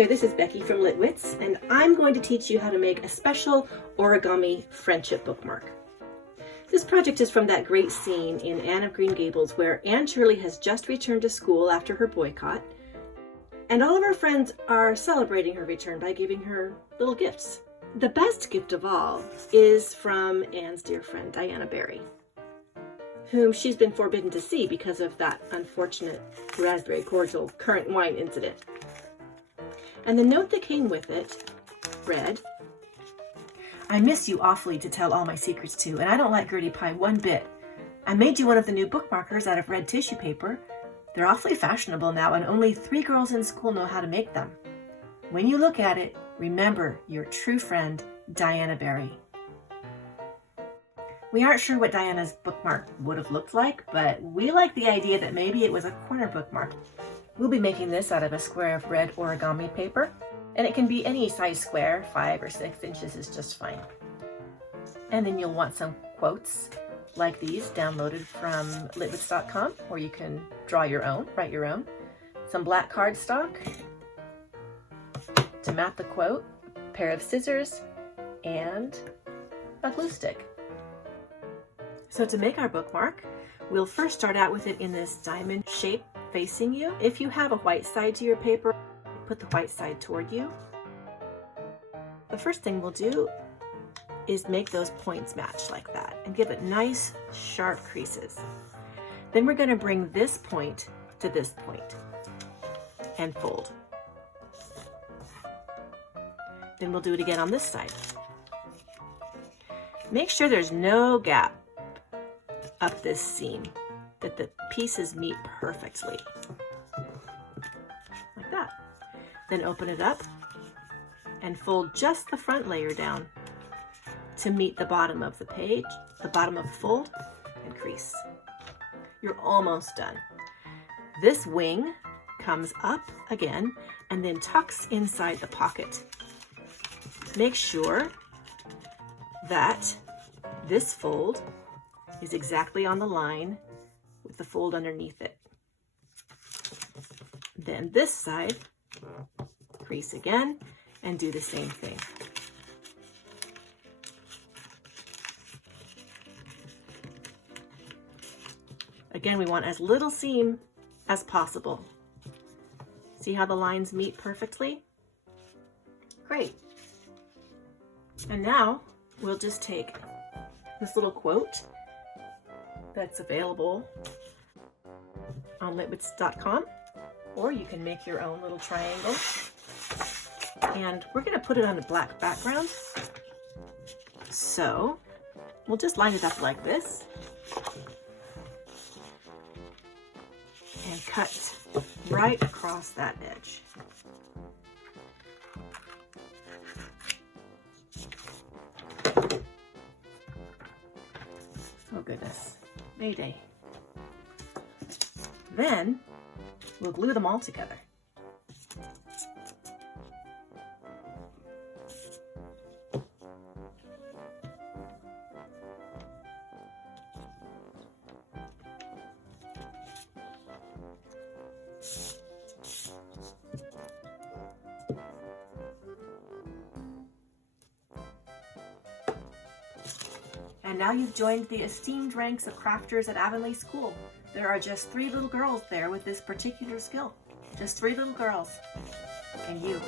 there, this is Becky from Litwits, and I'm going to teach you how to make a special origami friendship bookmark. This project is from that great scene in Anne of Green Gables where Anne Shirley has just returned to school after her boycott, and all of her friends are celebrating her return by giving her little gifts. The best gift of all is from Anne's dear friend Diana Barry, whom she's been forbidden to see because of that unfortunate raspberry cordial currant wine incident. And the note that came with it read, "I miss you awfully to tell all my secrets to, and I don't like Gertie Pye one bit. I made you one of the new bookmarkers out of red tissue paper. They're awfully fashionable now, and only 3 girls in school know how to make them. When you look at it, remember your true friend, Diana Barry." We aren't sure what Diana's bookmark would have looked like, but we like the idea that maybe it was a corner bookmark. We'll be making this out of a square of red origami paper, and it can be any size square. 5 or 6 inches is just fine. And then you'll want some quotes like these downloaded from litwits.com, or you can draw your own, write your own. Some black cardstock to map the quote, a pair of scissors, and a glue stick. So to make our bookmark, we'll first start out with it in this diamond shape facing you. If you have a white side to your paper, put the white side toward you. The first thing we'll do is make those points match like that and give it nice sharp creases. Then we're going to bring this point to this point and fold. Then we'll do it again on this side. Make sure there's no gap up this seam, that the pieces meet perfectly, like that. Then open it up and fold just the front layer down to meet the bottom of the page, the bottom of the fold, and crease. You're almost done. This wing comes up again and then tucks inside the pocket. Make sure that this fold is exactly on the line with the fold underneath it. Then this side, crease again and do the same thing. Again, we want as little seam as possible. See how the lines meet perfectly? Great. And now we'll just take this little quote that's available on litwits.com, or you can make your own little triangle. And we're going to put it on a black background. So we'll just line it up like this and cut right across that edge. Oh goodness, Mayday. Then we'll glue them all together. And now you've joined the esteemed ranks of crafters at Avonlea School. There are just 3 little girls there with this particular skill. Just 3 little girls. And you.